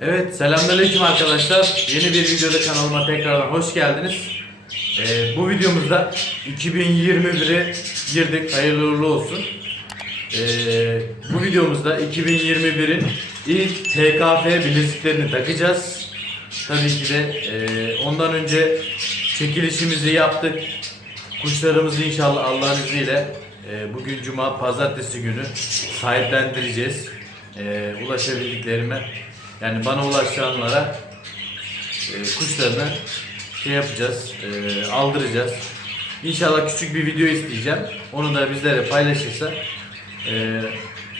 Evet, selamünaleyküm arkadaşlar. Yeni bir videoda kanalıma tekrardan hoş geldiniz. Ee, bu videomuzda 2021'e girdik. Hayırlı uğurlu olsun. Ee, bu videomuzda 2021'in ilk TKF bileziklerini takacağız. Tabii ki de e, ondan önce çekilişimizi yaptık. Kuşlarımızı inşallah Allah'ın izniyle e, bugün Cuma, Pazartesi günü sahiplendireceğiz. E, ulaşabildiklerime yani bana ulaşanlara e, kuşlarını şey yapacağız, e, aldıracağız. İnşallah küçük bir video isteyeceğim. Onu da bizlere paylaşırsa e,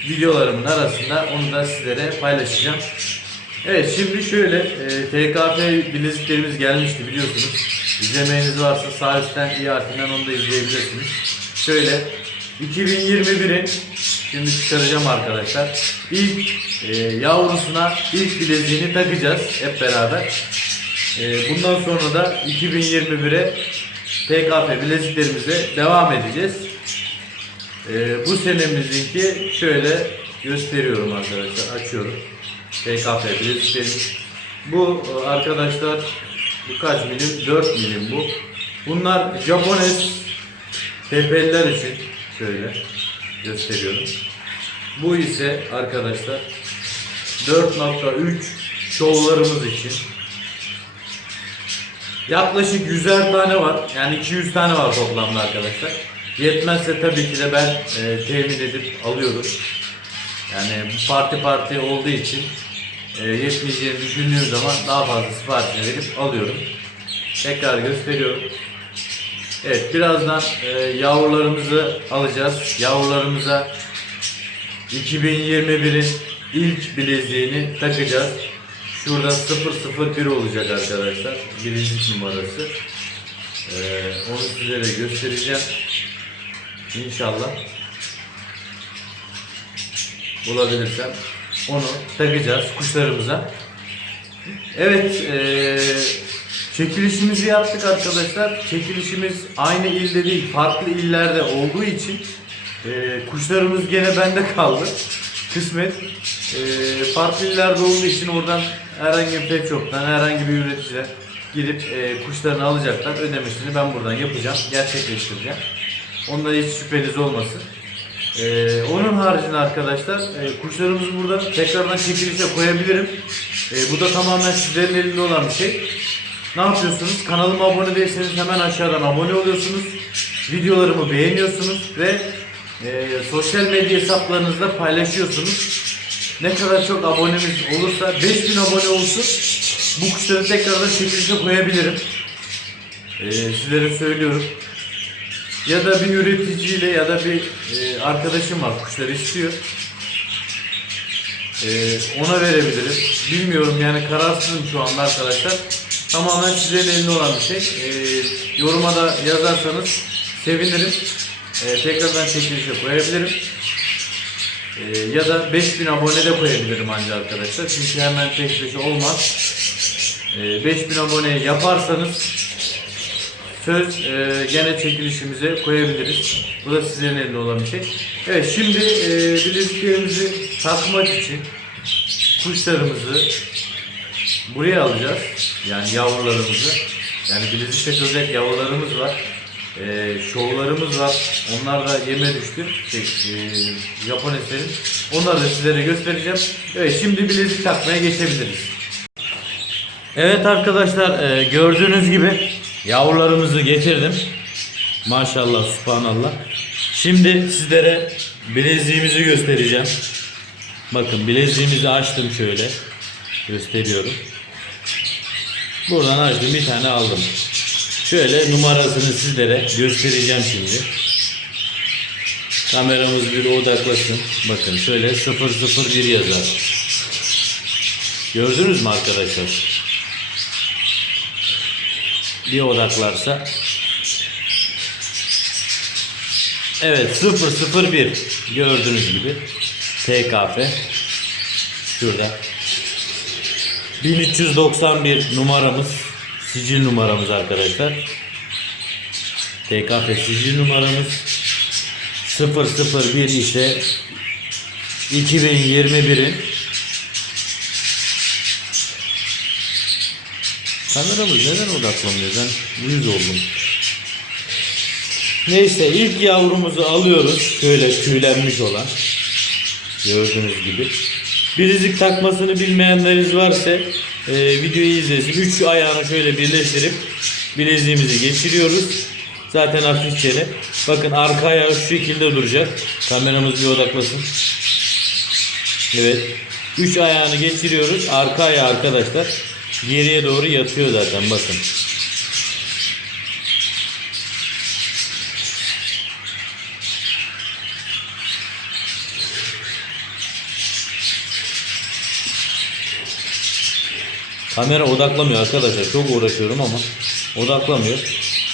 videolarımın arasında onu da sizlere paylaşacağım. Evet şimdi şöyle e, TKF bileziklerimiz gelmişti biliyorsunuz. İzlemeyeniz varsa sağ üstten iyi harfinden onu da izleyebilirsiniz. Şöyle 2021'in şimdi çıkaracağım arkadaşlar. İlk e, yavrusuna ilk bileziğini takacağız hep beraber. E, bundan sonra da 2021'e TKF bileziklerimize devam edeceğiz. E, bu senemizinki şöyle gösteriyorum arkadaşlar. Açıyorum. TKF bileziklerimiz. Bu e, arkadaşlar bu kaç milim? 4 milim bu. Bunlar Japones tepeliler için şöyle gösteriyorum. Bu ise arkadaşlar 4.3 şovlarımız için yaklaşık 100'er tane var. Yani 200 tane var toplamda arkadaşlar. Yetmezse tabii ki de ben e, temin edip alıyorum. Yani parti parti olduğu için e, yetmeyeceğini düşündüğüm zaman daha fazla siparişini verip alıyorum. Tekrar gösteriyorum. Evet birazdan e, yavrularımızı alacağız. Yavrularımıza 2021'in ilk bileziğini takacağız. Şurada 001 olacak arkadaşlar. Bilezik numarası. E, onu sizlere göstereceğim. İnşallah bulabilirsem onu takacağız kuşlarımıza. Evet, eee, çekilişimizi yaptık arkadaşlar. Çekilişimiz aynı ilde değil, farklı illerde olduğu için eee, kuşlarımız gene bende kaldı. Kısmet. Eee, farklı illerde olduğu için oradan herhangi bir pet shop'tan, herhangi bir üreticiden gidip eee, kuşlarını alacaklar. Ödemesini ben buradan yapacağım, gerçekleştireceğim. Onda hiç şüpheniz olmasın. Ee, onun haricinde arkadaşlar e, kuşlarımızı burada tekrardan çekilişe koyabilirim. E, bu da tamamen sizlerin elinde olan bir şey. Ne yapıyorsunuz? Kanalıma abone değilseniz hemen aşağıdan abone oluyorsunuz. Videolarımı beğeniyorsunuz ve e, sosyal medya hesaplarınızda paylaşıyorsunuz. Ne kadar çok abonemiz olursa 5000 abone olsun bu kuşları tekrardan çekilişe koyabilirim. E, sizlere söylüyorum. Ya da bir üreticiyle ya da bir e, arkadaşım var kuşları istiyor. E, ona verebilirim. Bilmiyorum yani kararsızım şu anda arkadaşlar. Tamamen sizlerin elinde olan bir şey. E, yoruma da yazarsanız sevinirim. E, tekrardan çekilişe koyabilirim. E, ya da 5000 abone de koyabilirim ancak arkadaşlar. Çünkü hemen peşe olmaz. E, 5000 abone yaparsanız söz e, gene çekilişimize koyabiliriz. Bu da sizlerin elinde olan bir şey. Evet şimdi e, bileziklerimizi takmak için kuşlarımızı buraya alacağız. Yani yavrularımızı. Yani bilezik takılacak yavrularımız var. E, şovlarımız var. Onlar da yeme düştü. Şey, e, Japoneslerin. Onları da sizlere göstereceğim. Evet şimdi bilezik takmaya geçebiliriz. Evet arkadaşlar e, gördüğünüz gibi yavrularımızı getirdim. Maşallah subhanallah. Şimdi sizlere bileziğimizi göstereceğim. Bakın bileziğimizi açtım şöyle. Gösteriyorum. Buradan açtım bir tane aldım. Şöyle numarasını sizlere göstereceğim şimdi. Kameramız bir odaklasın. Bakın şöyle 001 yazar. Gördünüz mü arkadaşlar? bir odaklarsa. Evet 001 gördüğünüz gibi TKF şurada 1391 numaramız sicil numaramız arkadaşlar TKF sicil numaramız 001 ise 2021'in Kameramız neden odaklanmıyor? Ben uyuz oldum. Neyse ilk yavrumuzu alıyoruz. Şöyle tüylenmiş olan. Gördüğünüz gibi. Bilezik takmasını bilmeyenleriniz varsa e, videoyu izlesin. Üç ayağını şöyle birleştirip bileziğimizi geçiriyoruz. Zaten hafifçe. Bakın arka ayağı şu şekilde duracak. Kameramız bir odaklasın. Evet. Üç ayağını geçiriyoruz. Arka ayağı arkadaşlar geriye doğru yatıyor zaten bakın. Kamera odaklamıyor arkadaşlar. Çok uğraşıyorum ama odaklamıyor.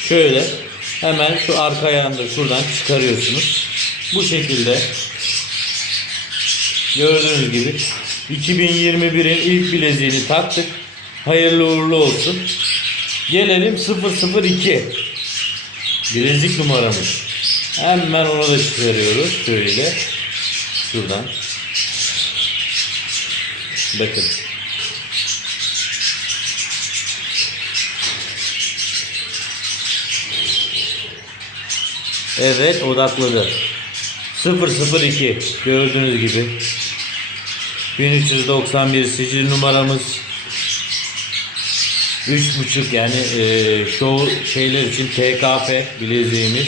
Şöyle hemen şu arka ayağını da şuradan çıkarıyorsunuz. Bu şekilde gördüğünüz gibi 2021'in ilk bileziğini taktık. Hayırlı uğurlu olsun. Gelelim 002 bilezik numaramız. Hemen onu da çıkarıyoruz. Şöyle şuradan. Bakın. Evet odakladı. 002 gördüğünüz gibi 1391 sicil numaramız 3.5 yani e, show şeyler için TKF bileziğimiz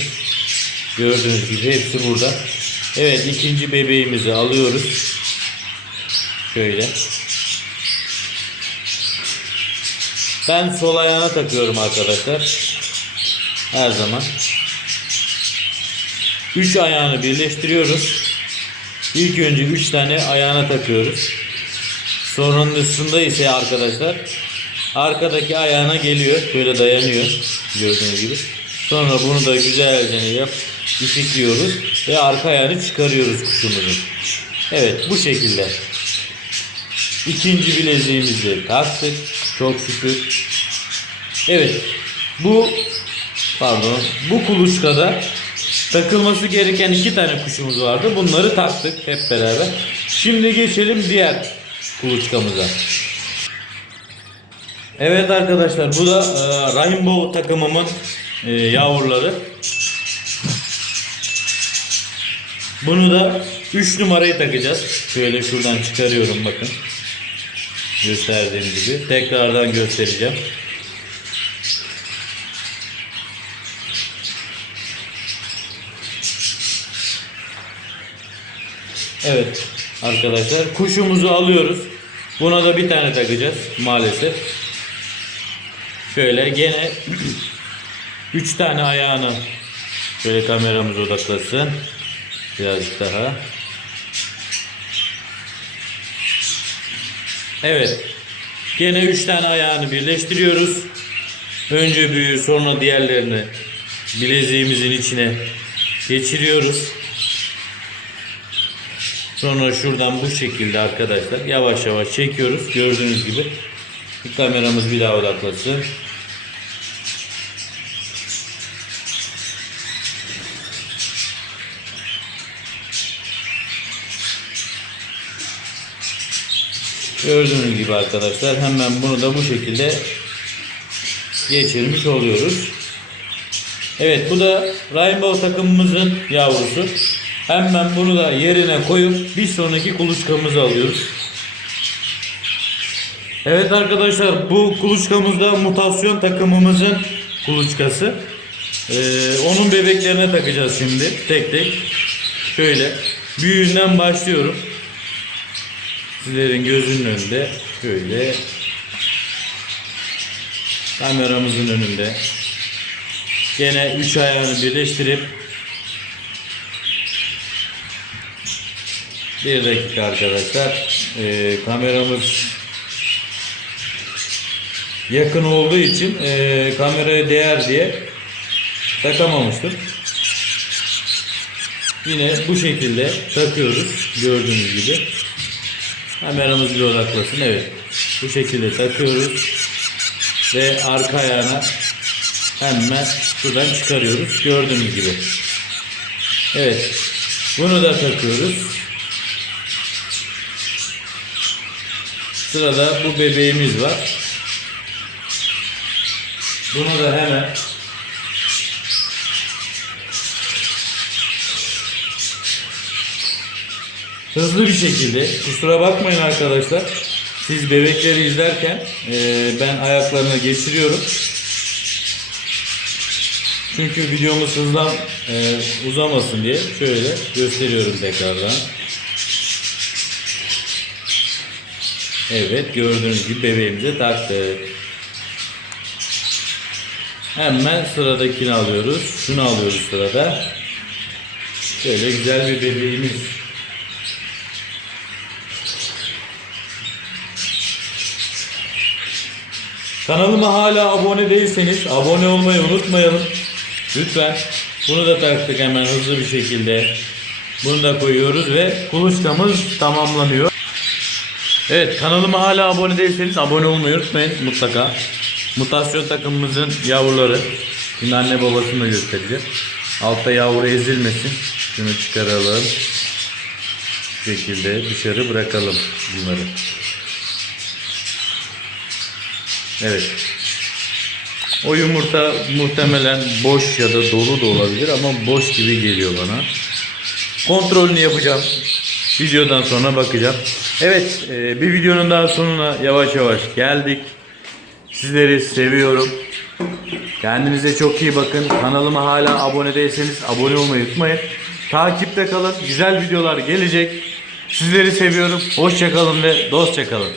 gördüğünüz gibi hepsi burada. Evet ikinci bebeğimizi alıyoruz. Şöyle. Ben sol ayağına takıyorum arkadaşlar. Her zaman. Üç ayağını birleştiriyoruz. İlk önce üç tane ayağına takıyoruz. Sonrasında ise arkadaşlar arkadaki ayağına geliyor. Böyle dayanıyor. Gördüğünüz gibi. Sonra bunu da güzelce yap itikliyoruz ve arka ayağını çıkarıyoruz kuşumuzun. Evet bu şekilde. İkinci bileziğimizi taktık. Çok şükür. Evet. Bu pardon bu kuluçkada takılması gereken iki tane kuşumuz vardı. Bunları taktık hep beraber. Şimdi geçelim diğer kuluçkamıza. Evet arkadaşlar bu da e, Rainbow takımımın e, yavruları. Bunu da 3 numarayı takacağız. Şöyle şuradan çıkarıyorum bakın. Gösterdiğim gibi. Tekrardan göstereceğim. Evet arkadaşlar kuşumuzu alıyoruz. Buna da bir tane takacağız maalesef. Şöyle gene 3 tane ayağını şöyle kameramız odaklasın. Birazcık daha. Evet. Gene 3 tane ayağını birleştiriyoruz. Önce büyüğü sonra diğerlerini bileziğimizin içine geçiriyoruz. Sonra şuradan bu şekilde arkadaşlar yavaş yavaş çekiyoruz. Gördüğünüz gibi bir kameramız bir daha odaklasın. Gördüğünüz gibi arkadaşlar hemen bunu da bu şekilde geçirmiş oluyoruz. Evet bu da Rainbow takımımızın yavrusu. Hemen bunu da yerine koyup bir sonraki kuluçkamızı alıyoruz. Evet arkadaşlar bu kuluçkamız da mutasyon takımımızın kuluçkası. Ee, onun bebeklerine takacağız şimdi tek tek. Şöyle büyüğünden başlıyorum. Sizlerin gözünün önünde şöyle kameramızın önünde gene üç ayağını birleştirip bir dakika arkadaşlar Ee, kameramız yakın olduğu için ee, kameraya değer diye takamamıştım. Yine bu şekilde takıyoruz gördüğünüz gibi. Kameramız bir odaklasın. Evet. Bu şekilde takıyoruz. Ve arka ayağına hemen şuradan çıkarıyoruz. Gördüğünüz gibi. Evet. Bunu da takıyoruz. Sırada bu bebeğimiz var. Bunu da hemen hızlı bir şekilde kusura bakmayın arkadaşlar. Siz bebekleri izlerken eee, ben ayaklarına geçiriyorum. Çünkü videomuz hızlan eee, uzamasın diye şöyle gösteriyorum tekrardan. Evet gördüğünüz gibi bebeğimize taktık. Hemen sıradakini alıyoruz. Şunu alıyoruz sırada. Şöyle güzel bir bebeğimiz. Kanalıma hala abone değilseniz abone olmayı unutmayalım. Lütfen. Bunu da taktık hemen hızlı bir şekilde. Bunu da koyuyoruz ve kuluçkamız tamamlanıyor. Evet kanalıma hala abone değilseniz abone olmayı unutmayın mutlaka. Mutasyon takımımızın yavruları. Şimdi anne babasını da göstereceğim. Altta yavru ezilmesin. Şunu çıkaralım. Bu şekilde dışarı bırakalım bunları. Evet. O yumurta muhtemelen boş ya da dolu da olabilir ama boş gibi geliyor bana. Kontrolünü yapacağım. Videodan sonra bakacağım. Evet, e, bir videonun daha sonuna yavaş yavaş geldik. Sizleri seviyorum. Kendinize çok iyi bakın. Kanalıma hala abone değilseniz abone olmayı unutmayın. Takipte kalın. Güzel videolar gelecek. Sizleri seviyorum. Hoşça kalın ve dostça kalın.